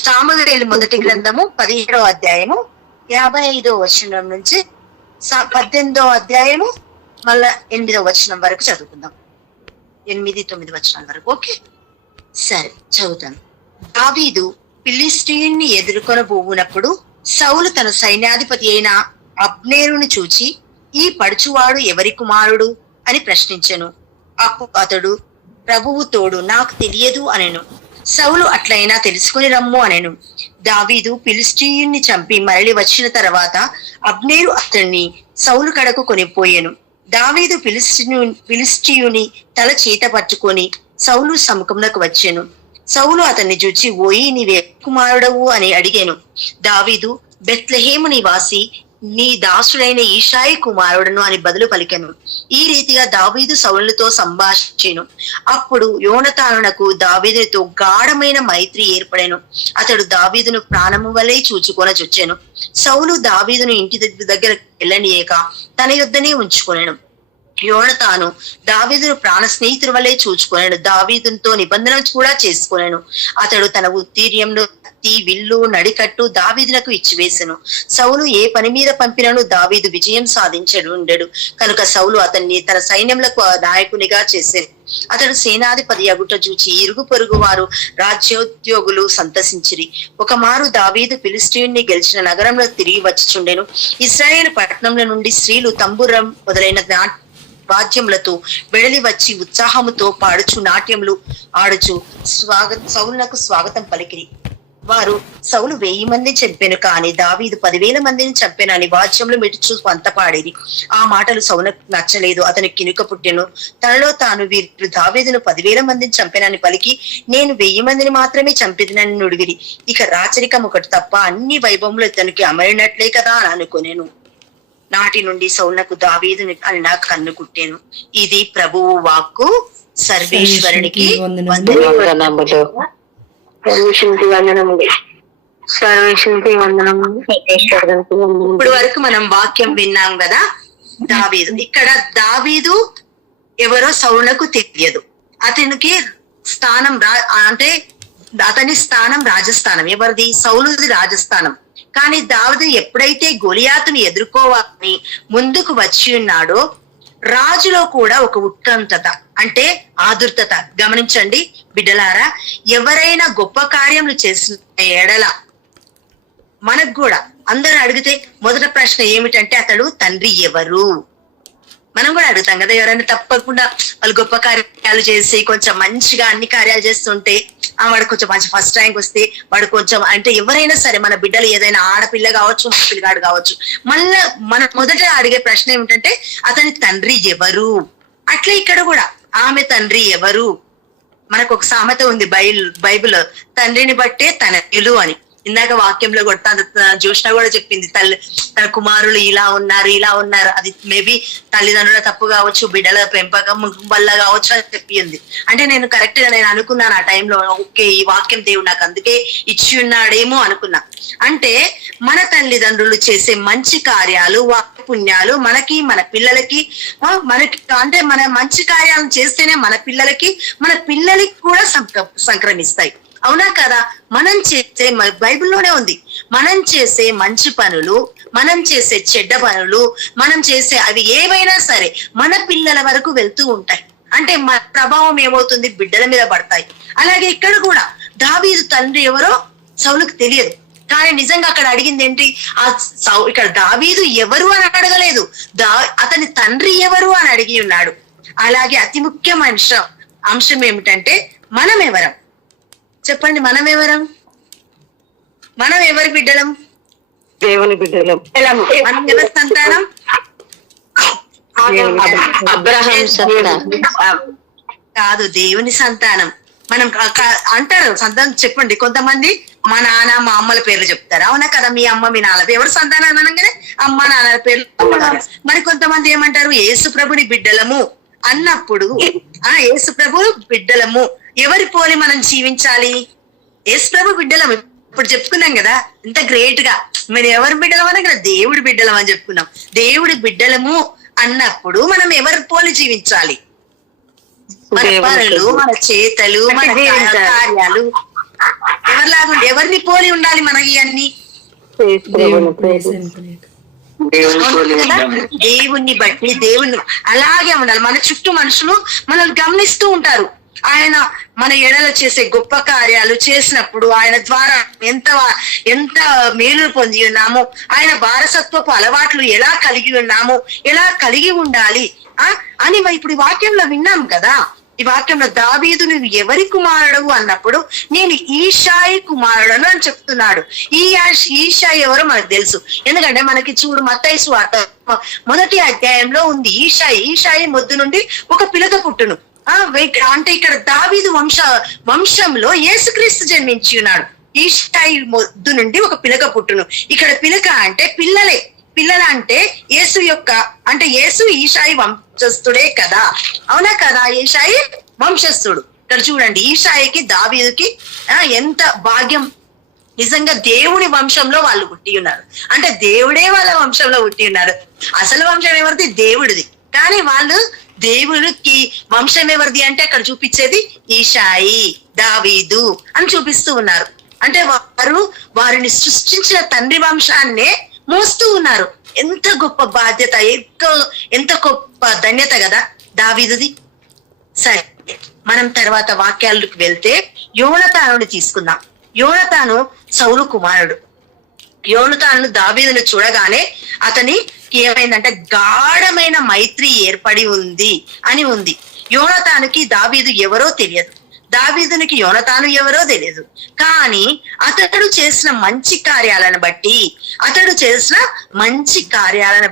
సామువేలు మొదటి గ్రంథము 17వ అధ్యాయము 55వ వచనం నుంచి 18వ అధ్యాయము మళ్ళా 8వ వచనం వరకు చదువుకుందాం. 8-9 వచనాల వరకు. ఓకే, సరే చదువుతాను. దావీదు ఫిలిష్తీయుణ్ణి ఎదుర్కొనబోవునప్పుడు సౌలు తన సైన్యాధిపతి అయిన అబ్నేరుని చూచి, ఈ పడుచువాడు ఎవరి కుమారుడు అని ప్రశ్నించెను. అతడు, ప్రభువు తోడు, నాకు తెలియదు అనెను. సౌలు, అట్లయినా తెలుసుకుని రమ్ము అనెను. దావీదు ఫిలిష్తీయుణ్ణి చంపి మరలి వచ్చిన తర్వాత అబ్నేరు అతన్ని సౌలు కడకు కొనిపోయెను. దావీదు ఫిలిష్తీయుని తల చేత పట్టుకొని సౌలు సముఖమునకు వచ్చెను. సౌలు అతన్ని చూచి, ఓయి, నీవే కుమారుడవు అని అడిగాను. దావీదు, బెత్లెహేము నివాసి నీ దాసుడైన ఈషాయి కుమారుడను అని బదులు పలికెను. ఈ రీతిగా దావీదు సౌలుతో సంభాషించెను. అప్పుడు యోనతానునకు దావీదుతో గాఢమైన మైత్రి ఏర్పడెను. అతడు దావీదును ప్రాణము వలె చూచుకొనచొచ్చెను. సౌలు దావీదును ఇంటి దగ్గర వెళ్ళనీయక తన యొద్దనే ఉంచుకొనెను. యోనతాను దావీదును ప్రాణ స్నేహితుడి వలె చూచుకొనెను. దావీదుతో నిబంధన కూడా చేసుకొనెను. అతడు తన ఉత్తీర్యంలో కత్తి, విల్లు, నడికట్టు దావీదునకు ఇచ్చివేసెను. సౌలు ఏ పని మీద పంపినను దావీదు విజయం సాధించడు. కనుక సౌలు అతన్ని తన సైన్యములకు నాయకునిగా చేసెను. అతడు సేనాధిపతి అగుట చూచి ఇరుగు పొరుగు వారు, రాజ్యోద్యోగులు సంతసించిరి. ఒక మారు దావీదు ఫిలిష్తీయుణ్ణి గెలిచిన నగరంలో తిరిగి వచ్చుచుండెను. ఇశ్రాయేలు పట్టణంలో నుండి స్త్రీలు తంబురం మొదలైన వాద్యములతో వెడలి వచ్చి ఉత్సాహముతో పాడుచు, నాట్యములు ఆడుచు సౌలునకు స్వాగతం పలికిరి. వారు, సౌలు 1000 మందిని చంపెను, కానీ దావీదు 10,000 మందిని చంపెను అని వాద్యములు మెటుచు పంత పాడిరి. ఆ మాటలు సౌలునకు నచ్చలేదు. అతని కినుక పుట్టెను. తనలో తాను, వీరు దావీదును 10,000 మందిని చంపెనని పలికి నేను 1000 మందిని మాత్రమే చంపిదినని నుడివిరి. ఇక రాచరికం ఒకటి తప్ప అన్ని వైభవములు ఇతనికి అమరినట్లే కదా అని అనుకునేను. నాటి నుండి సౌలునకు దావీదు అని నా కన్ను కుట్టేను. ఇది ప్రభువు వాక్కు. సర్వేశ్వరునికి వందనములు. ఇప్పుడు వరకు మనం వాక్యం విన్నాం కదా. దావీదు, ఇక్కడ దావీదు ఎవరో సౌలునకు తెలియదు. అతనికి స్థానం అంటే అతని స్థానం రాజస్థానం. ఎవరిది? సౌలుది రాజస్థానం. కానీ దావీదు ఎప్పుడైతే గొలియాతుని ఎదుర్కోవాలని ముందుకు వచ్చి ఉన్నాడో, రాజులో కూడా ఒక ఉత్కంఠత అంటే ఆదుర్తత. గమనించండి బిడ్డలారా, ఎవరైనా గొప్ప కార్యములు చేసిన ఎడల మనకు కూడా అందరూ అడిగితే మొదటి ప్రశ్న ఏమిటంటే, అతడు తండ్రి ఎవరు? మనం కూడా అడుగుతాం కదా. ఎవరైనా తప్పకుండా వాళ్ళు గొప్ప కార్యాలు చేసి కొంచెం మంచిగా అన్ని కార్యాలు చేస్తుంటే, వాడు కొంచెం మంచి ఫస్ట్ ర్యాంక్ వస్తే వాడు కొంచెం, అంటే ఎవరైనా సరే మన బిడ్డలు ఏదైనా ఆడపిల్ల కావచ్చు, పిల్లగాడు కావచ్చు, మళ్ళా మన మొదట అడిగే ప్రశ్న ఏమిటంటే అతని తండ్రి ఎవరు? అట్లా ఇక్కడ కూడా ఆమె తండ్రి ఎవరు? మనకు ఒక సామెత ఉంది బైబిల్, తండ్రిని బట్టే తనయులు అని. ఇందాక వాక్యంలో కూడా జ్యోష్ణ కూడా చెప్పింది, తన కుమారులు ఇలా ఉన్నారు. అది మేబీ తల్లిదండ్రుల తప్పు కావచ్చు, బిడ్డల పెంపకం వల్ల కావచ్చు అని చెప్పింది. అంటే నేను కరెక్ట్ గా నేను అనుకున్నాను ఆ టైంలో, ఓకే ఈ వాక్యం దేవుడు నాకు అందుకే ఇచ్చి ఉన్నాడేమో అనుకున్నా. అంటే మన తల్లిదండ్రులు చేసే మంచి కార్యాలు, పుణ్యాలు మనకి, మన పిల్లలకి, మనకి అంటే మన మంచి కార్యాలను చేస్తేనే మన పిల్లలకి కూడా సంక్రమిస్తాయి. అవునా కదా? మనం చేసే, బైబిల్లోనే ఉంది, మనం చేసే మంచి పనులు, మనం చేసే చెడ్డ పనులు, మనం చేసే అవి ఏవైనా సరే మన పిల్లల వరకు వెళ్తూ ఉంటాయి. అంటే మన ప్రభావం ఏమవుతుంది? బిడ్డల మీద పడతాయి. అలాగే ఇక్కడ కూడా దావీదు తండ్రి ఎవరో సౌలుకు తెలియదు. కానీ నిజంగా అక్కడ అడిగింది ఏంటి? ఇక్కడ దావీదు ఎవరు అని అడగలేదు, అతని తండ్రి ఎవరు అని అడిగి ఉన్నాడు. అలాగే అతి ముఖ్యమైన అంశం ఏమిటంటే మనం ఎవరం? చెప్పండి, మనం ఎవరం? మనం ఎవరి బిడ్డలం? దేవుని బిడ్డలం. మనం ఎవరి సంతానం? కాదు, దేవుని సంతానం. మనం అంటారు సంతానం. చెప్పండి, కొంతమంది మా నాన్న మా అమ్మల పేర్లు చెప్తారు. అవునా కదా? మీ అమ్మ మీ నాన్న ఎవరు సంతానం అనగానే అమ్మ నాన్నల పేర్లు. మరి కొంతమంది ఏమంటారు? యేసు ప్రభుని బిడ్డలము అన్నప్పుడు, యేసు ప్రభు బిడ్డలము ఎవరి పోలి మనం జీవించాలి? యేసు ప్రభు బిడ్డలం. ఇప్పుడు చెప్పుకున్నాం కదా ఇంత గ్రేట్ గా, మరి ఎవరి బిడ్డలం అనగా దేవుడి బిడ్డలం అని చెప్పుకున్నాం. దేవుడి బిడ్డలము అన్నప్పుడు మనం ఎవరి పోలి జీవించాలి? మన పనులు, మన చేతలు, మన కార్యాలు ఎవరిలాగా ఎవరిని పోలి ఉండాలి మనకి అన్ని? దేవుణ్ణి బట్టి దేవుణ్ణి అలాగే ఉండాలి. మన చుట్టూ మనుషులు మనల్ని గమనిస్తూ ఉంటారు. ఆయన మన ఎడల చేసే గొప్ప కార్యాలు చేసినప్పుడు ఆయన ద్వారా ఎంత మేలు పొంది ఉన్నాము, ఆయన వారసత్వపు అలవాట్లు ఎలా కలిగి ఉన్నాము, ఎలా కలిగి ఉండాలి అని ఇప్పుడు ఈ వాక్యంలో విన్నాం కదా. ఈ వాక్యంలో దావీదు నువ్వు ఎవరి కుమారుడు అన్నప్పుడు నేను ఈషాయి కుమారుడను అని చెప్తున్నాడు. ఈషాయి ఎవరో మనకు తెలుసు, ఎందుకంటే మనకి చూడు మత్తయి సువార్త 1వ అధ్యాయంలో ఉంది. ఈషాయి మొద్దు నుండి ఒక పిలక పుట్టును. అంటే ఇక్కడ దావీదు వంశంలో యేసుక్రీస్తు జన్మించి ఉన్నాడు. ఈషాయి మొద్దు నుండి ఒక పిలక పుట్టును. ఇక్కడ పిలక అంటే పిల్లల అంటే యేసు అంటే యేసు ఈషాయి వంశస్థుడే కదా, అవునా కదా? ఈషాయి వంశస్థుడు. ఇక్కడ చూడండి, ఈషాయికి దావీదుకి ఎంత భాగ్యం. నిజంగా దేవుని వంశంలో వాళ్ళు పుట్టి ఉన్నారు. అంటే దేవుడే వాళ్ళ వంశంలో పుట్టి ఉన్నారు. అసలు వంశం ఎవరిది? దేవుడిది. కానీ వాళ్ళు దేవుడికి వంశం ఎవరిది అంటే అక్కడ చూపించేది ఈషాయి, దావీదు అని చూపిస్తూ ఉన్నారు. అంటే వారిని సృష్టించిన తండ్రి వంశాన్నే మోస్తూ ఉన్నారు. ఎంత గొప్ప బాధ్యత, ఎంత గొప్ప ధన్యత కదా దావీదుది. సరే, మనం తర్వాత వాక్యాలకు వెళ్తే యోనతానుని తీసుకుందాం. యోనతాను సౌలు కుమారుడు. యోనతాను దావీదును చూడగానే అతని ఏమైందంటే గాఢమైన మైత్రి ఏర్పడి ఉంది అని ఉంది. యోనతానుకి దావీదు ఎవరో తెలియదు, దావీదునికి యోనతాను ఎవరో తెలియదు. కానీ అతడు చేసిన మంచి కార్యాలను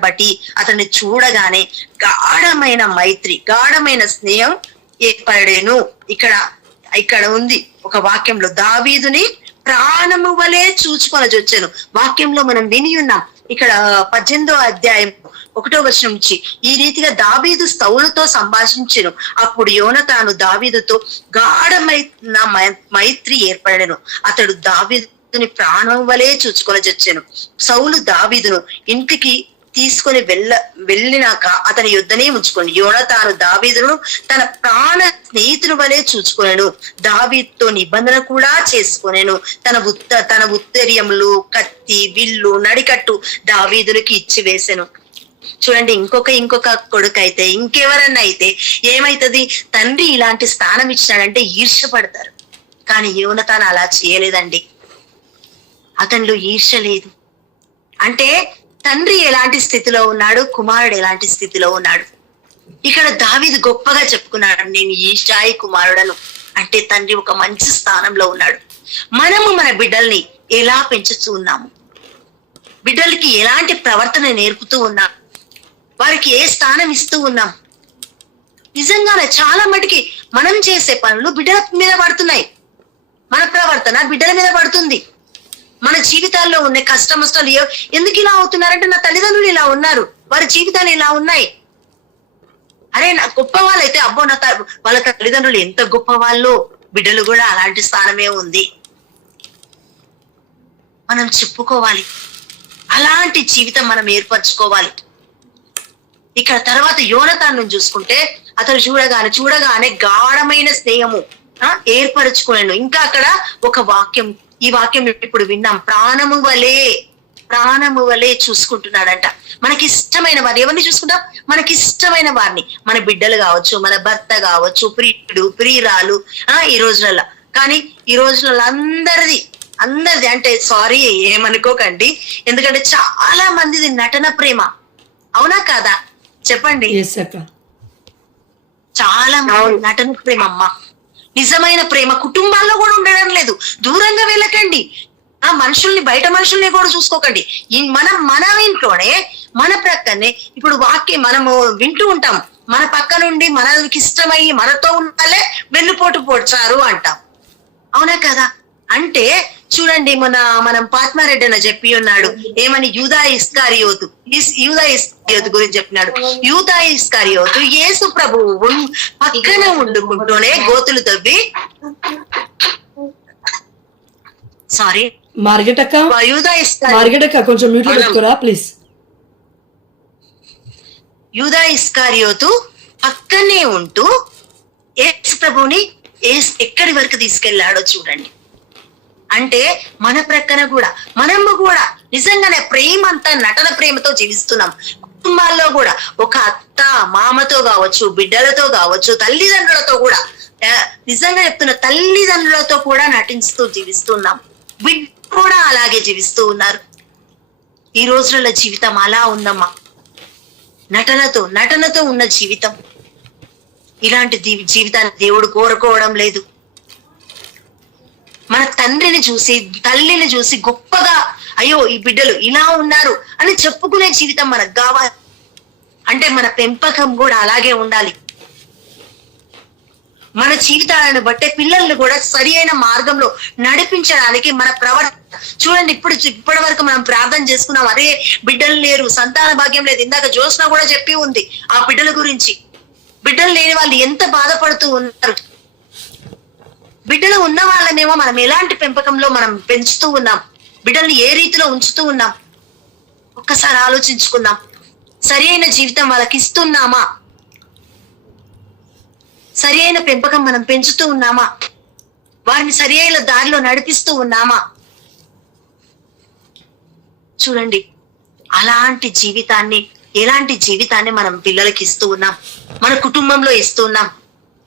బట్టి అతన్ని చూడగానే గాఢమైన మైత్రి, గాఢమైన స్నేహం ఏర్పడేను. ఇక్కడ ఉంది ఒక వాక్యంలో, దావీదుని ప్రాణము వలె చూచుకొని వచ్చాను. వాక్యంలో మనం విని ఉన్నాం. ఇక్కడ 18వ అధ్యాయం 1వ వచనం నుంచి ఈ రీతిగా దావీదు సౌలుతో సంభాషించెను. అప్పుడు యోనతాను దావీదుతో గాఢమైన మైత్రి ఏర్పడెను. అతడు దావీదుని ప్రాణం వలె చూచుకొని వచ్చాను. సౌలు దావీదును ఇంటికి తీసుకొని వెళ్ళినాక అతని యుద్ధనే ఉంచుకోండి. యోనతాను దావీదును తన ప్రాణ స్నేహితుని వలె చూచుకొనెను. దావీదుతో నిబంధన కూడా చేసుకొనెను. తన ఉత్తరీయములు, కత్తి, విల్లు, నడికట్టు దావీదునికి ఇచ్చి వేసెను. చూడండి, ఇంకొక కొడుకు అయితే, ఇంకెవరన్నా అయితే ఏమైతుంది? తండ్రి ఇలాంటి స్థానం ఇచ్చినాడంటే ఈర్ష్యపడతారు. కానీ యోనతాను అలా చేయలేదండి. అతనిలో ఈర్ష్య లేదు. అంటే తండ్రి ఎలాంటి స్థితిలో ఉన్నాడు, కుమారుడు ఎలాంటి స్థితిలో ఉన్నాడు. ఇక్కడ దావీదు గొప్పగా చెప్పుకున్నాడు, నేను ఈషాయి కుమారుడను. అంటే తండ్రి ఒక మంచి స్థానంలో ఉన్నాడు. మనము మన బిడ్డల్ని ఎలా పెంచుతూ ఉన్నాము, బిడ్డలకి ఎలాంటి ప్రవర్తన నేర్పుతూ ఉన్నాం, వారికి ఏ స్థానం ఇస్తూ ఉన్నాం. నిజంగానే చాలా మటుకి మనం చేసే పనులు బిడ్డల మీద పడుతున్నాయి. మన ప్రవర్తన బిడ్డల మీద పడుతుంది. మన జీవితాల్లో ఉన్న కష్టమష్టాలు ఎందుకు ఇలా అవుతున్నారంటే నా తల్లిదండ్రులు ఇలా ఉన్నారు, వారి జీవితాలు ఇలా ఉన్నాయి. అరే నా గొప్ప వాళ్ళైతే అబ్బో వాళ్ళ తల్లిదండ్రులు ఎంత గొప్ప వాళ్ళు, బిడ్డలు కూడా అలాంటి స్థానమే ఉంది మనం చెప్పుకోవాలి. అలాంటి జీవితం మనం ఏర్పరచుకోవాలి. ఇక్కడ తర్వాత యోనతాను చూసుకుంటే అతను చూడగానే గాఢమైన స్నేహము ఏర్పరచుకోలేను. ఇంకా అక్కడ ఒక వాక్యం, ఈ వాక్యం ఇప్పుడు విన్నాం, ప్రాణము వలె చూసుకుంటున్నాడంట. మనకి ఇష్టమైన వారిని ఎవరిని చూసుకుంటాం? మనకి ఇష్టమైన వారిని, మన బిడ్డలు కావచ్చు, మన భర్త కావచ్చు, ప్రియుడు, ప్రియురాలు ఈ రోజులలో. కానీ ఈ రోజులలో అందరిది అంటే సారీ ఏమనుకోకండి, ఎందుకంటే చాలా మందిది నటన ప్రేమ. అవునా కాదా చెప్పండి? చాలా మంది నటన ప్రేమ అమ్మ. నిజమైన ప్రేమ కుటుంబాల్లో కూడా ఉండడం లేదు. దూరంగా వెళ్ళకండి. మనుషుల్ని, బయట మనుషుల్ని కూడా చూసుకోకండి. మన ఇంట్లోనే, మన ప్రక్కనే ఇప్పుడు వాక్యం మనము వింటూ ఉంటాం. మన పక్క నుండి మనకి ఇష్టమయ్యి మనతో ఉండాలే వెన్నుపోటు పొడిచారు అంటాం. అవునా కదా? అంటే చూడండి, మనం పాత్మారెడ్డి అని చెప్పి ఉన్నాడు, ఏమని? యూదా ఇస్కారియోతు గురించి చెప్పినాడు. యూదా ఇస్కారియోతు యేసు ప్రభువు పక్కన ఉండుకుంటూనే గోతులు తవ్వి, సారీ యూదా ఇస్కారియోతు పక్కనే ఉంటూ యేసు ప్రభువుని ఎక్కడి వరకు తీసుకెళ్లాడో చూడండి. అంటే మన ప్రక్కన కూడా మనము కూడా నిజంగానే ప్రేమ అంతా నటన ప్రేమతో జీవిస్తున్నాం. కుటుంబాల్లో కూడా ఒక అత్త మామతో కావచ్చు, బిడ్డలతో కావచ్చు, తల్లిదండ్రులతో కూడా, నిజంగా చెప్తున్న తల్లిదండ్రులతో కూడా నటిస్తూ జీవిస్తున్నాం. బిడ్డ కూడా అలాగే జీవిస్తూ ఉన్నారు. ఈ రోజులలో జీవితం అలా ఉందమ్మా, నటనతో ఉన్న జీవితం. ఇలాంటి జీవితాన్ని దేవుడు కోరుకోవడం లేదు. మన తండ్రిని చూసి తల్లిని చూసి గొప్పగా అయ్యో ఈ బిడ్డలు ఇలా ఉన్నారు అని చెప్పుకునే జీవితం మనకు కావాలి. అంటే మన పెంపకం కూడా అలాగే ఉండాలి. మన జీవితాలను బట్టే పిల్లల్ని కూడా సరి అయిన మార్గంలో నడిపించడానికి మన ప్రవర్తన చూడండి. ఇప్పటి వరకు మనం ప్రార్థన చేసుకున్నాం, అరే బిడ్డలు లేరు, సంతాన భాగ్యం లేదు. ఇందాక జ్యోత్స్న కూడా చెప్పి ఉంది ఆ బిడ్డల గురించి. బిడ్డలు లేని వాళ్ళు ఎంత బాధపడుతూ ఉన్నారు. బిడ్డలు ఉన్న వాళ్ళనేమో మనం ఎలాంటి పెంపకంలో మనం పెంచుతూ ఉన్నాం, బిడ్డల్ని ఏ రీతిలో ఉంచుతూ ఉన్నాం, ఒక్కసారి ఆలోచించుకుందాం. సరి అయిన జీవితం వాళ్ళకి ఇస్తున్నామా? సరి అయిన పెంపకం మనం పెంచుతూ ఉన్నామా? వారిని సరి అయిన దారిలో నడిపిస్తూ ఉన్నామా? చూడండి, ఎలాంటి జీవితాన్ని మనం పిల్లలకి ఇస్తూ ఉన్నాం, మన కుటుంబంలో ఇస్తూ ఉన్నాం.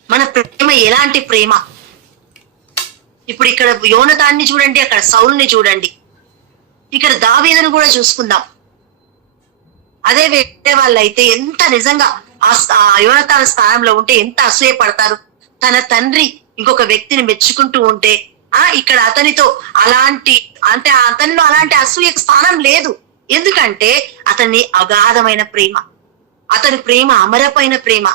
మన ప్రేమ ఎలాంటి ప్రేమ? ఇప్పుడు ఇక్కడ యోనతాన్ని చూడండి, అక్కడ సౌల్ని చూడండి, ఇక్కడ దావీదును కూడా చూసుకుందాం. అదే వేరే వాళ్ళు అయితే ఎంత నిజంగా ఆ యోనతాన్ స్థానంలో ఉంటే ఎంత అసూయ పడతారు. తన తండ్రి ఇంకొక వ్యక్తిని మెచ్చుకుంటూ ఉంటే ఇక్కడ అతనితో అతనిలో అలాంటి అసూయ స్థానం లేదు. ఎందుకంటే అతని అగాధమైన ప్రేమ, అతని ప్రేమ అమరపైన ప్రేమ.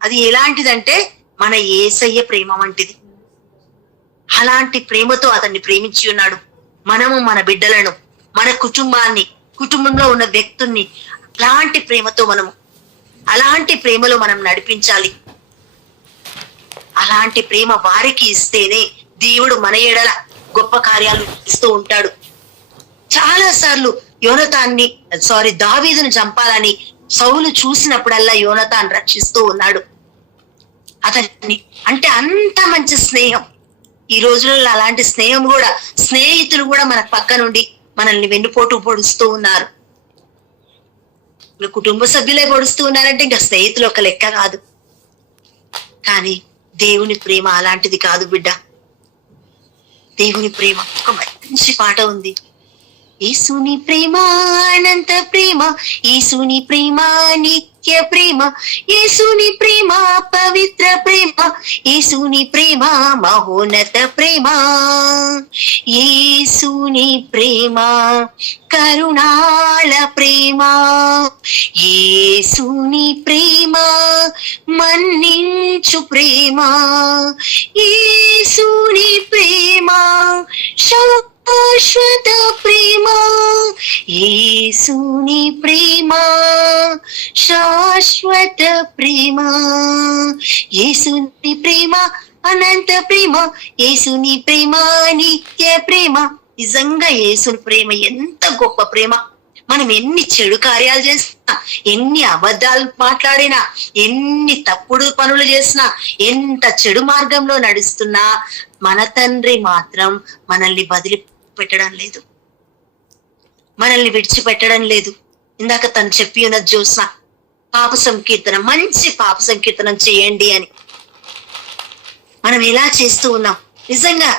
అది ఎలాంటిదంటే మన యేసయ్య ప్రేమ వంటిది. అలాంటి ప్రేమతో అతన్ని ప్రేమించి ఉన్నాడు. మనము మన బిడ్డలను, మన కుటుంబంలో ఉన్న వ్యక్తుల్ని అలాంటి ప్రేమలో మనం నడిపించాలి. అలాంటి ప్రేమ వారికి ఇస్తేనే దేవుడు మన ఎడల గొప్ప కార్యాలు ఇస్తూ ఉంటాడు. చాలా సార్లు దావీదును చంపాలని సౌలు చూసినప్పుడల్లా యోనతాన్ రక్షిస్తూ ఉన్నాడు అతన్ని. అంటే అంత మంచి స్నేహం. ఈ రోజులలో అలాంటి స్నేహం కూడా, స్నేహితులు కూడా మన పక్క నుండి మనల్ని వెన్నుపోటు పొడుస్తూ ఉన్నారు. కుటుంబ సభ్యులే పొడుస్తూ ఉన్నారంటే ఇంకా స్నేహితులు ఒక లెక్క కాదు. కానీ దేవుని ప్రేమ అలాంటిది కాదు బిడ్డ. దేవుని ప్రేమ ఒక మంచి పాట ఉంది. యేసుని ప్రేమ అనంత ప్రేమ, యేసుని ప్రేమ నిత్య ప్రేమ, యేసుని ప్రేమ పవిత్ర ప్రేమ, యేసుని ప్రేమ మహోన్నత ప్రేమ, యేసుని ప్రేమ కరుణాల ప్రేమ, యేసుని ప్రేమ మన్నించు ప్రేమ, యేసుని ప్రేమ శాశ్వత ప్రేమ, యేసుని ప్రేమ శాశ్వత ప్రేమ, యేసుని ప్రేమ అనంత ప్రేమ, యేసుని ప్రేమ నిత్య ప్రేమ. నిజంగా యేసుని ప్రేమ ఎంత గొప్ప ప్రేమ. మనం ఎన్ని చెడు కార్యాలు చేసినా, ఎన్ని అబద్ధాలు మాట్లాడినా, ఎన్ని తప్పుడు పనులు చేసినా, ఎంత చెడు మార్గంలో నడుస్తున్నా మన తండ్రి మాత్రం మనల్ని వదిలిపెట్టడం లేదు, మనల్ని విడిచిపెట్టడం లేదు. ఇందాక తను చెప్పి ఉన్న జ్యోత్స్న పాప సంకీర్తన, మంచి పాప సంకీర్తనం చేయండి అని. మనం ఎలా చేస్తూ ఉన్నాం? నిజంగా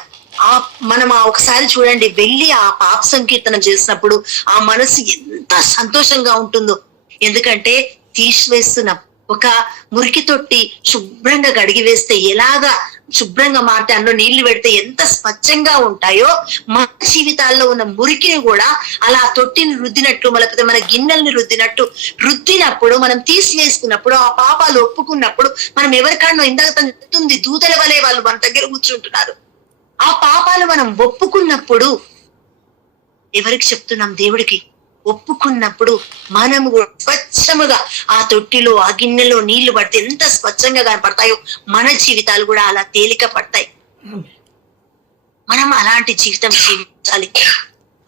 మనం ఒకసారి చూడండి, వెళ్ళి ఆ పాప సంకీర్తనం చేసినప్పుడు ఆ మనసు ఎంత సంతోషంగా ఉంటుందో. ఎందుకంటే తీసివేస్తున్నాం. ఒక మురికి తొట్టి శుభ్రంగా కడిగి వేస్తే ఎలాగా శుభ్రంగా మారితే అందులో నీళ్లు పెడితే ఎంత స్వచ్ఛంగా ఉంటాయో, మన జీవితాల్లో ఉన్న మురికిని కూడా అలా తొట్టిని రుద్దినట్టు, మన గిన్నెల్ని రుద్దినప్పుడు, మనం తీసివేసుకున్నప్పుడు, ఆ పాపాలు ఒప్పుకున్నప్పుడు, మనం ఎవరికాడనో ఇందాక తను చెప్తుంది, దూతల వలె వాళ్ళు మన దగ్గర కూర్చుంటున్నారు. ఆ పాపాలు మనం ఒప్పుకున్నప్పుడు, ఎవరికి చెప్తున్నాం? దేవుడికి. ఒప్పుకున్నప్పుడు మనము స్వచ్ఛముగా ఆ తొట్టిలో, ఆ గిన్నెలో నీళ్లు పడితే ఎంత స్వచ్ఛంగా కనపడతాయో మన జీవితాలు కూడా అలా తేలిక పడతాయి. మనం అలాంటి జీవితం జీవించాలి,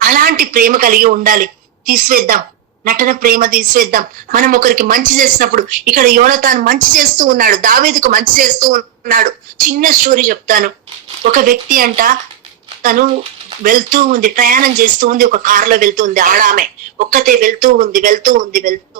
అలాంటి ప్రేమ కలిగి ఉండాలి. తీసివేద్దాం, నటన ప్రేమ తీసివేద్దాం. మనం ఒకరికి మంచి చేసినప్పుడు, ఇక్కడ యోనతాన్ మంచి చేస్తూ ఉన్నాడు, దావీదుకు మంచి చేస్తూ ఉన్నాడు. చిన్న స్టోరీ చెప్తాను. ఒక వ్యక్తి తను వెళ్తూ ఉంది, ప్రయాణం చేస్తూ ఉంది, ఒక కారులో వెళ్తూ ఉంది. ఆడామె ఒక్కతే వెళ్తూ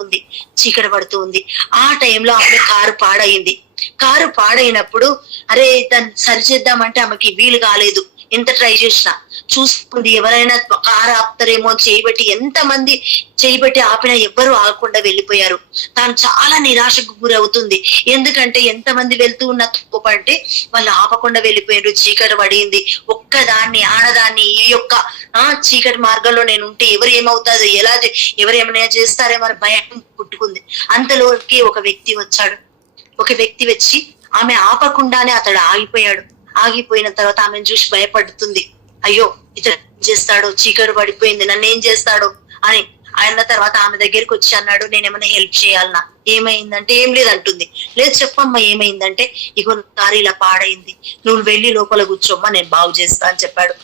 ఉంది, చీకటి పడుతూ ఉంది. ఆ టైంలో ఆమె కారు పాడైంది. కారు పాడైనప్పుడు అరే దాన్ని సరిచేద్దామంటే ఆమెకి వీలు కాలేదు. ఎంత ట్రై చేసినా చూసుకుంది, ఎవరైనా కారు ఆపుతారేమో చేయబట్టి, ఎంతమంది చేయబట్టి ఆపినా ఎవ్వరూ ఆగకుండా వెళ్ళిపోయారు. తాను చాలా నిరాశకు గురవుతుంది. ఎందుకంటే ఎంతమంది వెళ్తూ ఉన్న తప్పంటే వాళ్ళు ఆపకుండా వెళ్ళిపోయారు. చీకటి పడింది. ఒక్కదాన్ని ఆడదాన్ని ఈ యొక్క చీకటి మార్గంలో నేను ఉంటే ఎవరు ఏమవుతారు, ఎవరు ఏమైనా చేస్తారేమో అని భయం పుట్టుకుంది. అంతలోకి ఒక వ్యక్తి వచ్చాడు. ఒక వ్యక్తి వచ్చి ఆమె ఆపకుండానే అతడు ఆగిపోయాడు. ఆగిపోయిన తర్వాత ఆమెను చూసి భయపడుతుంది. అయ్యో ఇతడు ఏం చేస్తాడో, చీకటి పడిపోయింది, నన్ను ఏం చేస్తాడో అని. అన్న తర్వాత ఆమె దగ్గరికి వచ్చి అన్నాడు, నేనేమైనా హెల్ప్ చేయాలనా? ఏమైందంటే ఏం లేదంటుంది. లేదు చెప్పమ్మా ఏమైందంటే, ఇగో కారు ఇలా పాడైంది, నువ్వు వెళ్ళి లోపల కూర్చోమ్మా, నేను బాగు చేస్తా అని చెప్పాడు.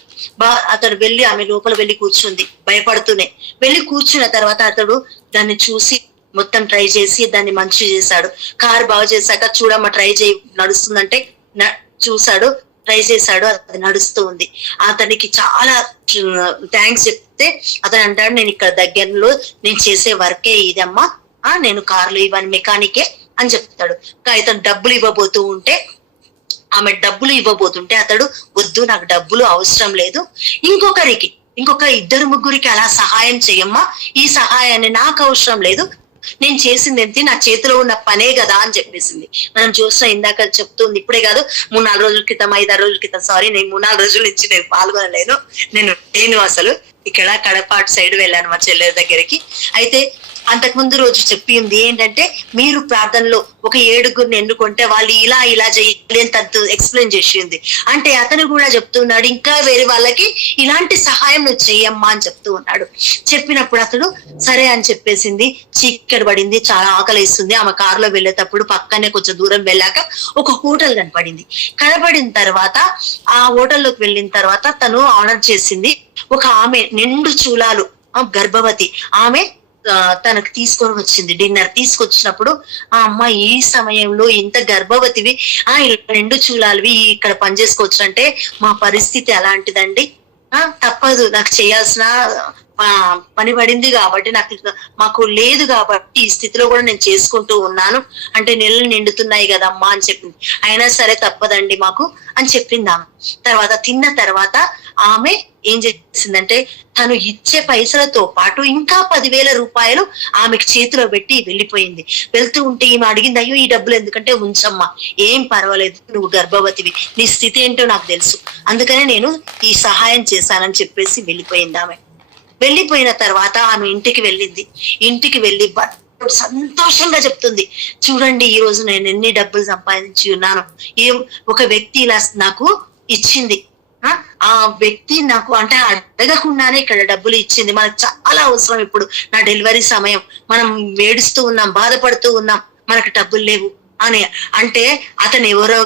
అతడు వెళ్ళి ఆమె లోపల వెళ్ళి కూర్చుంది భయపడుతూనే. వెళ్ళి కూర్చున్న తర్వాత అతడు దాన్ని చూసి మొత్తం ట్రై చేసి దాన్ని మంచి చేశాడు. కారు బాగు చేశాక చూడమ్మా ట్రై చేయి, నడుస్తుందంటే చూశాడు, ట్రై చేశాడు, అది నడుస్తూ ఉంది. అతనికి చాలా థ్యాంక్స్ చెప్తే అతను అంటాడు, నేను ఇక్కడ దగ్గరలో నేను చేసే వర్కే ఇదమ్మా, నేను కార్లు ఇవన్నీ మెకానికే అని చెప్తాడు. ఇతను డబ్బులు ఇవ్వబోతుంటే అతడు వద్దు, నాకు డబ్బులు అవసరం లేదు, ఇంకొక ఇద్దరు ముగ్గురికి అలా సహాయం చేయమ్మా, ఈ సహాయాన్ని నాకు అవసరం లేదు, నేను చేసింది ఏంటి, నా చేతిలో ఉన్న పనే కదా అని చెప్పేసింది. మనం చూసిన ఇందాక చెప్తుంది, ఇప్పుడే కాదు 3-4 రోజుల క్రితం 5-6 రోజుల క్రితం, సారీ నేను 3-4 రోజుల నుంచి నేను పాల్గొనలేను. నేను అసలు ఇక్కడ కడపాటు సైడ్ వెళ్ళాను మా చెల్లెల దగ్గరికి. అయితే అంతకుముందు రోజు చెప్పింది ఏంటంటే, మీరు ప్రార్థనలో ఒక 7గురిని ఎన్నుకుంటే వాళ్ళు ఇలా చేయాలి అని తను ఎక్స్ప్లెయిన్ చేసింది. అంటే అతను కూడా చెప్తున్నాడు, ఇంకా వేరే వాళ్ళకి ఇలాంటి సహాయం నువ్వు చెయ్యమ్మా అని చెప్తూ ఉన్నాడు. చెప్పినప్పుడు అతడు సరే అని చెప్పేసింది. చీకటి పడింది, చాలా ఆకలిస్తుంది. ఆమె కారులో వెళ్ళేటప్పుడు పక్కనే కొంచెం దూరం వెళ్ళాక ఒక హోటల్ కనపడిన తర్వాత ఆ హోటల్లోకి వెళ్ళిన తర్వాత తను ఆర్డర్ చేసింది. ఒక ఆమె నిండు చూలాలు గర్భవతి ఆమె తనకు తీసుకొని వచ్చింది. డిన్నర్ తీసుకొచ్చినప్పుడు ఆ అమ్మ ఈ సమయంలో ఇంత గర్భవతివి, రెండు చూలాలివి ఇక్కడ పని చేసుకోవచ్చు అంటే మా పరిస్థితి అలాంటిదండి, తప్పదు, నాకు చేయాల్సిన పని పడింది కాబట్టి, మాకు లేదు కాబట్టి ఈ స్థితిలో కూడా నేను చేసుకుంటూ ఉన్నాను అంటే నెలలు నిండుతున్నాయి కదమ్మా అని చెప్పింది. అయినా సరే తప్పదండి మాకు అని చెప్పింది ఆమె. తర్వాత తిన్న తర్వాత ఆమె ఏం చేసిందంటే, తను ఇచ్చే పైసలతో పాటు ఇంకా 10,000 రూపాయలు ఆమెకు చేతిలో పెట్టి వెళ్ళిపోయింది. వెళ్తూ ఉంటే ఈమె అడిగింది, అయ్యో ఈ డబ్బులు ఎందుకంటే ఉంచమ్మా, ఏం పర్వాలేదు, నువ్వు గర్భవతివి, నీ స్థితి ఏంటో నాకు తెలుసు, అందుకనే నేను ఈ సహాయం చేశానని చెప్పేసి వెళ్ళిపోయింది ఆమె. వెళ్ళిపోయిన తర్వాత ఆమె ఇంటికి వెళ్ళి సంతోషంగా చెప్తుంది, చూడండి ఈ రోజు నేను ఎన్ని డబ్బులు సంపాదించి ఉన్నాను, ఒక వ్యక్తి ఇలా నాకు ఇచ్చింది, ఆ వ్యక్తి నాకు అంటే అడగకుండానే ఇక్కడ డబ్బులు ఇచ్చింది, మనకు చాలా అవసరం ఇప్పుడు, నా డెలివరీ సమయం, మనం ఏడుస్తూ ఉన్నాం, బాధపడుతూ ఉన్నాం, మనకు డబ్బులు లేవు అని అంటే అతను ఎవరో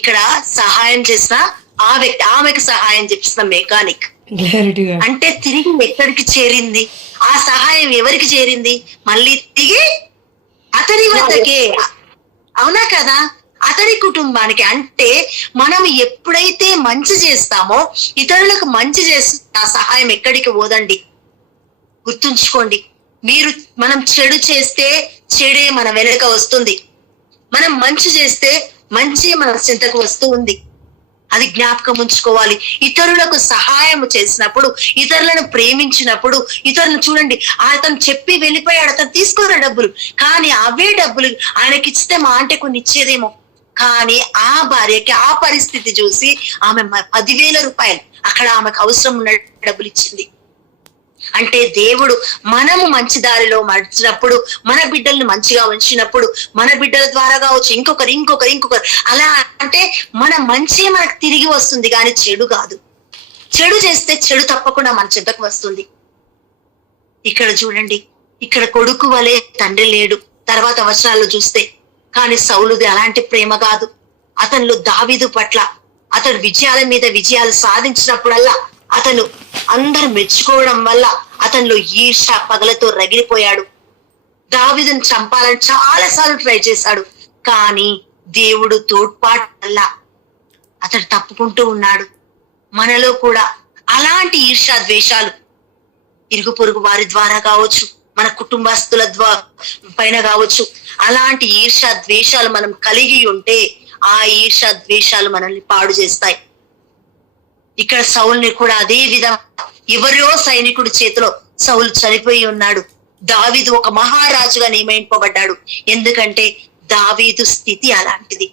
ఇక్కడ సహాయం చేసిన ఆ వ్యక్తి, ఆమెకు సహాయం చేసిన మెకానిక్. అంటే తిరిగి ఎక్కడికి చేరింది ఆ సహాయం, ఎవరికి చేరింది, మళ్ళీ తిరిగి అతని వద్దకే, అవునా కదా, అతని కుటుంబానికి. అంటే మనం ఎప్పుడైతే మంచి చేస్తామో, ఇతరులకు మంచి చేస్తున్న ఆ సహాయం ఎక్కడికి పోదండి, గుర్తుంచుకోండి. మనం చెడు చేస్తే చెడే మన వెనుక వస్తుంది, మనం మంచి చేస్తే మంచి మన చింతకు వస్తూ ఉంది, అది జ్ఞాపకం ఉంచుకోవాలి. ఇతరులకు సహాయం చేసినప్పుడు, ఇతరులను ప్రేమించినప్పుడు, ఇతరులను చూడండి, అతను చెప్పి వెళ్ళిపోయాడు, అతను తీసుకోరా డబ్బులు, కానీ అవే డబ్బులు ఆయనకి ఇస్తే మా అంటే కొన్ని ఇచ్చేదేమో, కానీ ఆ భార్యకి ఆ పరిస్థితి చూసి ఆమె 10,000 రూపాయలు అక్కడ ఆమెకు అవసరం ఉన్న డబ్బులు ఇచ్చింది. అంటే దేవుడు మనము మంచి దారిలో మడిచినప్పుడు, మన బిడ్డల్ని మంచిగా ఉంచినప్పుడు, మన బిడ్డల ద్వారా కావచ్చు, ఇంకొకరు అలా అంటే మన మంచి మనకు తిరిగి వస్తుంది, కానీ చెడు కాదు. చెడు చేస్తే చెడు తప్పకుండా మన చెంతకు వస్తుంది. ఇక్కడ చూడండి, ఇక్కడ కొడుకు వలె తండ్రి లేడు తర్వాత వచనాల్లో చూస్తే, కానీ సౌలుది అలాంటి ప్రేమ కాదు. అతనిలో దావీదు పట్ల అతడు విజయాల మీద విజయాలు సాధించినప్పుడల్లా అతను అందరు మెచ్చుకోవడం వల్ల అతనిలో ఈర్ష పగలతో రగిలిపోయాడు. దావీదును చంపాలని చాలా సార్లు ట్రై చేశాడు, కానీ దేవుడు తోడ్పాటు వల్ల అతడు తప్పుకుంటూ ఉన్నాడు. మనలో కూడా అలాంటి ఈర్ష్య ద్వేషాలు ఇరుగు పొరుగు వారి ద్వారా కావచ్చు, మన కుటుంబస్తుల పైన కావచ్చు, అలాంటి ఈర్ష్య ద్వేషాలు మనం కలిగి ఉంటే ఆ ఈర్ష్య ద్వేషాలు మనల్ని పాడు చేస్తాయి. ఇక్కడ సౌలుని కూడా అదే విధంగా ఎవరో సైనికుడి చేతిలో సౌలు చనిపోయి ఉన్నాడు. దావీదు ఒక మహారాజుగా నియమింపబడ్డాడు. ఎందుకంటే దావీదు స్థితి అలాంటిది.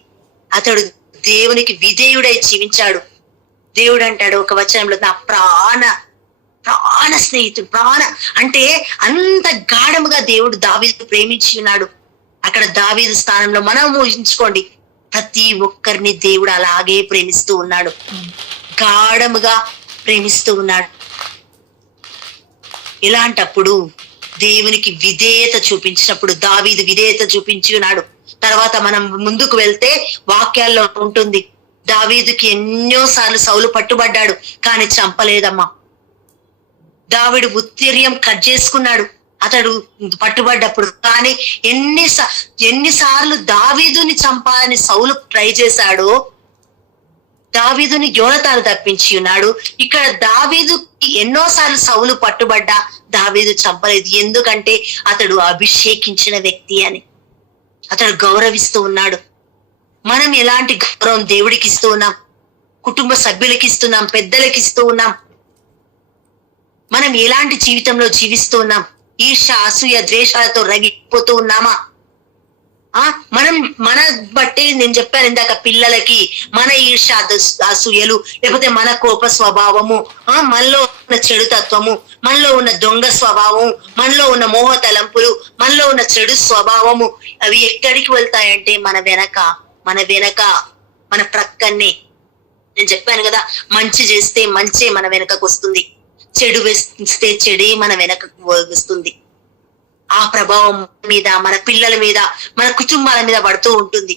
అతడు దేవునికి విధేయుడై జీవించాడు. దేవుడు అంటాడు ఒక వచనంలో, నా ప్రాణ స్నేహితుడు, అంటే అంత గాఢముగా దేవుడు దావీదు ప్రేమించి ఉన్నాడు. అక్కడ దావీదు స్థానంలో మనం ఊహించుకోండి, ప్రతి ఒక్కరిని దేవుడు అలాగే ప్రేమిస్తూ ఉన్నాడు, గాఢముగా ప్రేమిస్తూ ఉన్నాడు. ఇలాంటప్పుడు దేవునికి విధేయత చూపించినప్పుడు దావీదు విధేయత చూపించి ఉన్నాడు. తర్వాత మనం ముందుకు వెళ్తే వాక్యాల్లో ఉంటుంది, దావీదుకి ఎన్నో సార్లు సౌలు పట్టుబడ్డాడు కానీ చంపలేదమ్మా. దావీదు ఉత్తరీయం కట్ చేసుకున్నాడు అతడు పట్టుబడ్డప్పుడు, కానీ ఎన్నిసార్లు దావీదుని చంపాలని సౌలు ట్రై చేశాడో దావీదుని యోనతాను తప్పించి ఉన్నాడు. ఇక్కడ దావీదుకి ఎన్నోసార్లు సౌలు పట్టుబడ్డా దావీదు చంపలేదు. ఎందుకంటే అతడు అభిషేకించిన వ్యక్తి అని అతడు గౌరవిస్తూ ఉన్నాడు. మనం ఎలాంటి గౌరవం దేవుడికి ఇస్తూ ఉన్నాం? కుటుంబ సభ్యులకి ఇస్తున్నాం, పెద్దలకి ఇస్తూ ఉన్నాం. మనం ఎలాంటి జీవితంలో జీవిస్తూ ఉన్నాం? ఈర్ష్య, అసూయ, ద్వేషాలతో రగిపోతూ ఉన్నామా? మనం మన బట్టి నేను చెప్పాను ఇందాక, పిల్లలకి మన ఈర్ష్య, అసూయలు, లేకపోతే మన కోప స్వభావము, మనలో ఉన్న చెడు తత్వము, మనలో ఉన్న దొంగ స్వభావం, మనలో ఉన్న మోహ తలంపులు, మనలో ఉన్న చెడు స్వభావము, అవి ఎక్కడికి వెళ్తాయంటే మన వెనక మన ప్రక్కనే. నేను చెప్పాను కదా, మంచి చేస్తే మంచే మన వెనకకు వస్తుంది, చెడు వేస్తే చెడే మన వెనకకు వస్తుంది. ఆ ప్రభావం మీద, మన పిల్లల మీద, మన కుటుంబాల మీద పడుతూ ఉంటుంది.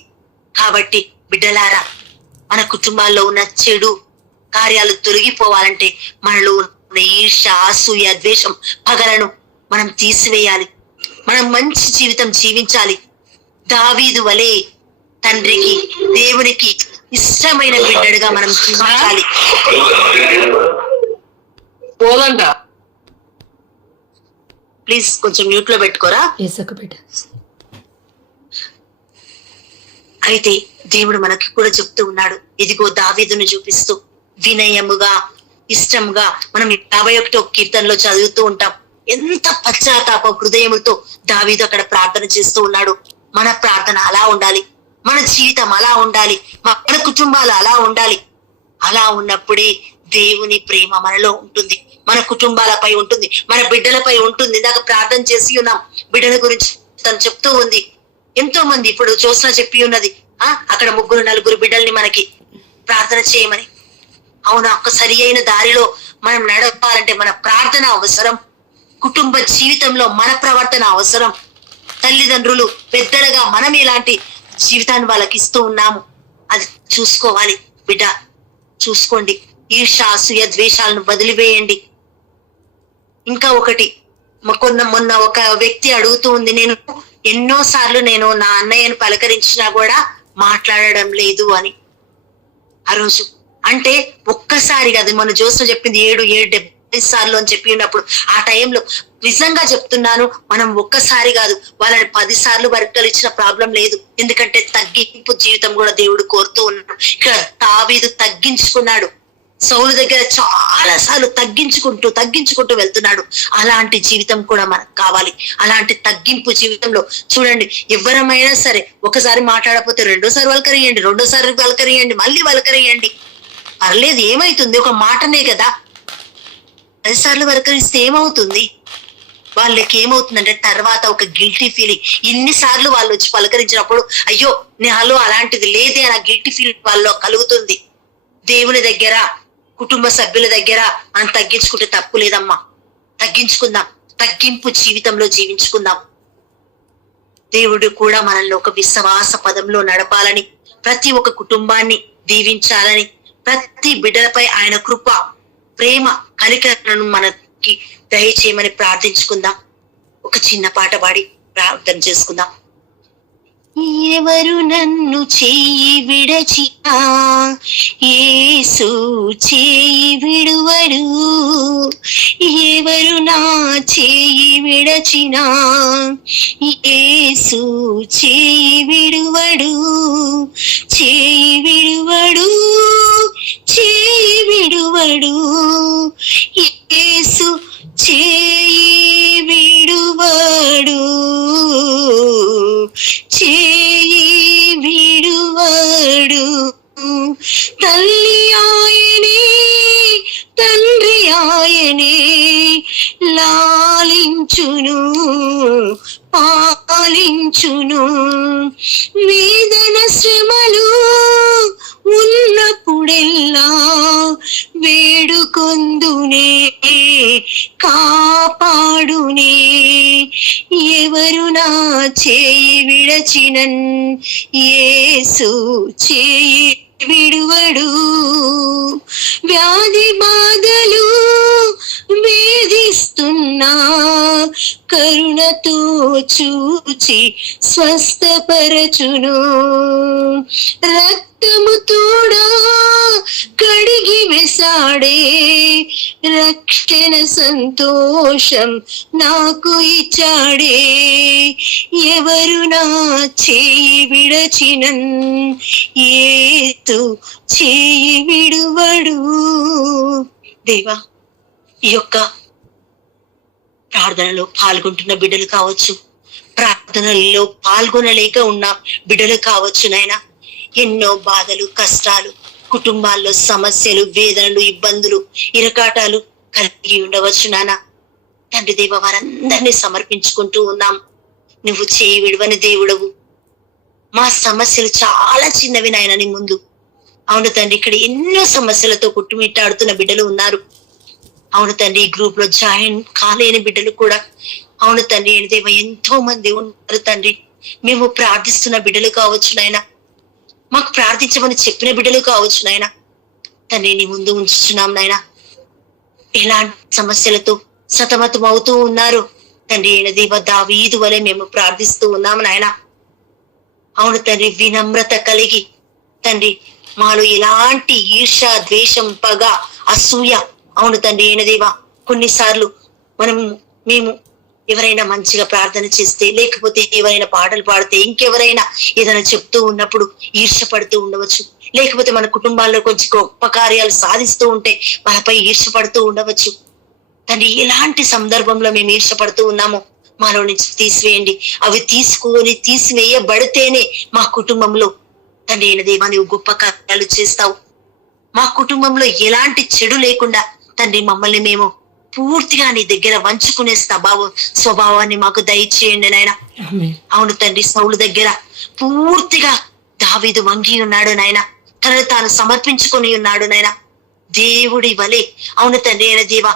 కాబట్టి బిడ్డలారా, మన కుటుంబాల్లో ఉన్న చెడు కార్యాలు తొలగిపోవాలంటే మనలో ఉన్న ఈర్ష్య, అసూయ, ద్వేషం, పగలను మనం తీసివేయాలి. మనం మంచి జీవితం జీవించాలి. దావీదు వలె తండ్రికి, దేవునికి ఇష్టమైన బిడ్డడుగా మనం జీవించాలి. ప్లీజ్ కొంచెం మ్యూట్ లో పెట్టుకోరా. అయితే దేవుడు మనకి కూడా చెప్తూ ఉన్నాడు, ఇదిగో దావీదును చూపిస్తూ వినయముగా, ఇష్టముగా. మనం 51వ కీర్తనలో చదువుతూ ఉంటాం, ఎంత పశ్చాత్తాప హృదయముతో దావీదు అక్కడ ప్రార్థన చేస్తూ ఉన్నాడు. మన ప్రార్థన అలా ఉండాలి, మన జీవితం అలా ఉండాలి, మన కుటుంబాలు అలా ఉండాలి. అలా ఉన్నప్పుడే దేవుని ప్రేమ మనలో ఉంటుంది, మన కుటుంబాలపై ఉంటుంది, మన బిడ్డలపై ఉంటుంది. ఇందాక ప్రార్థన చేసి ఉన్నాం, బిడ్డల గురించి తను చెప్తూ ఉంది. ఎంతో మంది ఇప్పుడు చూసిన చెప్పి ఉన్నది, అక్కడ 3-4 బిడ్డల్ని మనకి ప్రార్థన చేయమని. అవునా, ఒక సరి అయిన దారిలో మనం నడపాలంటే మన ప్రార్థన అవసరం. కుటుంబ జీవితంలో మన ప్రవర్తన అవసరం. తల్లిదండ్రులు, పెద్దలుగా మనం ఎలాంటి జీవితాన్ని వాళ్ళకి ఇస్తూ ఉన్నాము అది చూసుకోవాలి. బిడ్డ చూసుకోండి, ఈర్ష్య, అసూయ, ద్వేషాలను వదిలివేయండి. ఇంకా ఒకటి, మొన్న ఒక వ్యక్తి అడుగుతూ ఉంది, నేను ఎన్నోసార్లు నేను నా అన్నయ్యను పలకరించినా కూడా మాట్లాడడం లేదు అని. ఆ రోజు అంటే ఒక్కసారి కాదు, మన జోస్ను చెప్పింది 7-70 సార్లు అని చెప్పి ఉన్నప్పుడు, ఆ టైంలో నిజంగా చెప్తున్నాను, మనం ఒక్కసారి కాదు వాళ్ళని 10 సార్లు వరకు ఇచ్చిన ప్రాబ్లం లేదు. ఎందుకంటే తగ్గింపు జీవితం కూడా దేవుడు కోరుతూ ఉన్నాడు. ఇక్కడ దావీదు తగ్గించుకున్నాడు, సౌలు దగ్గర చాలా సార్లు తగ్గించుకుంటూ వెళ్తున్నాడు. అలాంటి జీవితం కూడా మనకు కావాలి. అలాంటి తగ్గింపు జీవితంలో చూడండి, ఎవరమైనా సరే ఒకసారి మాట్లాడకపోతే రెండోసారి వలకరియండి, మళ్ళీ వలకరియండి, పర్లేదు, ఏమైతుంది, ఒక మాటనే కదా. 10 సార్లు వలకరిస్తే ఏమవుతుంది? వాళ్ళకి ఏమవుతుందంటే తర్వాత ఒక గిల్టీ ఫీలింగ్. ఇన్నిసార్లు వాళ్ళు వచ్చి పలకరించినప్పుడు అయ్యో నాలో అలాంటిది లేదే అన్న గిల్టీ ఫీలింగ్ వాళ్ళలో కలుగుతుంది. దేవుని దగ్గర, కుటుంబ సభ్యుల దగ్గర మనం తగ్గించుకుంటే తప్పు లేదమ్మా. తగ్గించుకుందాం, తగ్గింపు జీవితంలో జీవించుకుందాం. దేవుడు కూడా మనల్ని ఒక విశ్వాస పదంలో నడపాలని, ప్రతి ఒక్క కుటుంబాన్ని దీవించాలని, ప్రతి బిడ్డలపై ఆయన కృప, ప్రేమ, కనికరణను మనకి దయచేయమని ప్రార్థించుకుందాం. ఒక చిన్న పాట పాడి ప్రార్థన చేసుకుందాం. ఎవరు నన్ను చేయి విడచినా యేసు చేయి విడువడు. ఎవరు నా చేయి విడచినా యేసు చేయి విడువడు. చేయి విడువడు, చేయి విడువడు, యేసు చేయి విడువడు, చేయి విడువడు. తల్లి ఆయనే, తండ్రి ఆయనే, లాలించును పాలించును. వేదన శ్రమలు ఉన్నప్పుడెల్లా వేడుకొందునే కాపాడునే. ఎవరు నా చేయి విడచినన్ యేసు చేయి విడువడు. వ్యాధి బాధలు వేధిస్తున్నా కరుణతో చూచి స్వస్థపరచును. రక్తము తోడా కడిగి వేసాడే, రక్షణ సంతోషం నాకు ఇచ్చాడే. ఎవరు నా చేయి విడచినన్ యేసు చేయి విడువడు. దేవా, ఈ యొక్క ప్రార్థనలో పాల్గొంటున్న బిడ్డలు కావచ్చు, ప్రార్థనల్లో పాల్గొనలేక ఉన్న బిడ్డలు కావచ్చు నాయన, ఎన్నో బాధలు కష్టాలు, కుటుంబాల్లో సమస్యలు, వేదనలు, ఇబ్బందులు, ఇరకాటాలు కలిగి ఉండవచ్చు నాన్న. తండ్రి దేవ, వారందరినీ సమర్పించుకుంటూ ఉన్నాం. నువ్వు చేయి విడవని దేవుడవు. మా సమస్యలు చాలా చిన్నవి నాయన నీ ముందు. అవును తండ్రి, ఇక్కడ ఎన్నో సమస్యలతో కుట్టుమిట్టాడుతున్న బిడ్డలు ఉన్నారు. అవును తండ్రి, ఈ గ్రూప్ లో జాయిన్ కాలేని బిడ్డలు కూడా అవును తండ్రి దేవ ఎంతో మంది ఉన్నారు తండ్రి. మేము ప్రార్థిస్తున్న బిడ్డలు కావచ్చు నాయన, మాకు ప్రార్థించమని చెప్పిన బిడ్డలు కావచ్చు నాయన. తండ్రి నీ ముందు ఉంచుతున్నాం నాయన. ఎలాంటి సమస్యలతో సతమతం అవుతూ ఉన్నారు తండ్రి దేవ, దావీదు వలె మేము ప్రార్థిస్తూ ఉన్నాము నాయన. అవును తండ్రి, వినమ్రత కలిగి తండ్రి మాలో ఎలాంటి ఈర్ష, ద్వేషం, పగ, అసూయ అవును తండ్రి దేవ, కొన్నిసార్లు మేము ఎవరైనా మంచిగా ప్రార్థన చేస్తే, లేకపోతే ఎవరైనా పాటలు పాడితే, ఇంకెవరైనా ఏదైనా చెప్తూ ఉన్నప్పుడు ఈర్షపడుతూ ఉండవచ్చు. లేకపోతే మన కుటుంబాల్లో కొంచెం గొప్ప కార్యాలు సాధిస్తూ ఉంటే మనపై ఈర్షపడుతూ ఉండవచ్చు. తండ్రి ఎలాంటి సందర్భంలో మేము ఈర్షపడుతూ ఉన్నామో మాలో నుంచి తీసివేయండి. అవి తీసివేయబడితేనే మా కుటుంబంలో తండ్రి దేవా నువ్వు గొప్ప కార్యాలు చేస్తావు. మా కుటుంబంలో ఎలాంటి చెడు లేకుండా తండ్రి మమ్మల్ని మేము పూర్తిగా నీ దగ్గర వంచుకునే స్వభావాన్ని మాకు దయచేయండి నాయన. అవును తండ్రి, సౌలు దగ్గర పూర్తిగా దావీదు వంగి ఉన్నాడు నాయన, తనను తాను సమర్పించుకొని ఉన్నాడు నాయన, దేవుడి వలె. అవును తండ్రి దేవా,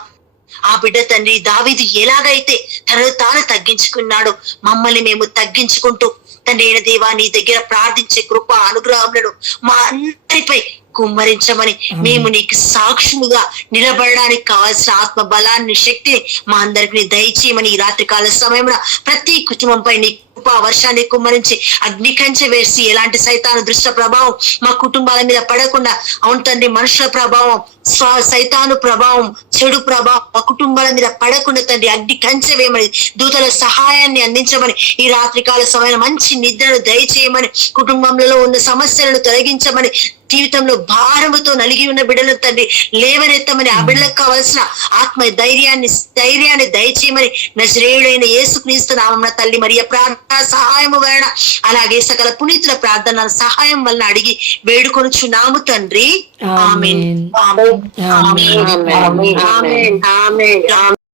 ఆ బిడ్డ తండ్రి దావీదు ఎలాగైతే తనను తాను తగ్గించుకున్నాడో మమ్మల్ని మేము తగ్గించుకుంటూ తండ్రి దేవా నీ దగ్గర ప్రార్థించే కృప అనుగ్రహములను మా అందరిపై కుమ్మరించమని, మేము నీకు సాక్షులుగా నిలబడడానికి కావాల్సిన ఆత్మ బలాన్ని, శక్తిని మా అందరికి దయచేయమని ఈ రాత్రి కాల సమయంలో ప్రతి కుటుంబంపై నీ కృపా వర్షాన్ని కుమ్మరించి అగ్ని కంచె వేసి ఎలాంటి సైతాను దృష్ట ప్రభావం మా కుటుంబాల మీద పడకుండా, అవును తండ్రి మనుషుల ప్రభావం, సైతాను ప్రభావం, చెడు ప్రభావం మా కుటుంబాల మీద పడకుండా తండ్రి అగ్ని కంచె వేయమని, దూతల సహాయాన్ని అందించమని, ఈ రాత్రి కాల సమయంలో మంచి నిద్రను దయచేయమని, కుటుంబంలో ఉన్న సమస్యలను తొలగించమని, జీవితంలో భారముతో నలిగి ఉన్న బిడ్డలు తండ్రి లేవనెత్తమని, ఆ బిడ్డలకు కావాల్సిన ఆత్మ ధైర్యాన్ని దయచేయమని నజరేయుడైన యేసుక్రీస్తు నామమున తల్లి మరియ ప్రార్థన సహాయము వలన, అలాగే సకల పునీతుల ప్రార్థన సహాయం వలన అడిగి వేడుకొనుచున్నాము తండ్రి. ఆమేన్. ఆమేన్. ఆమేన్. ఆమేన్. ఆమేన్.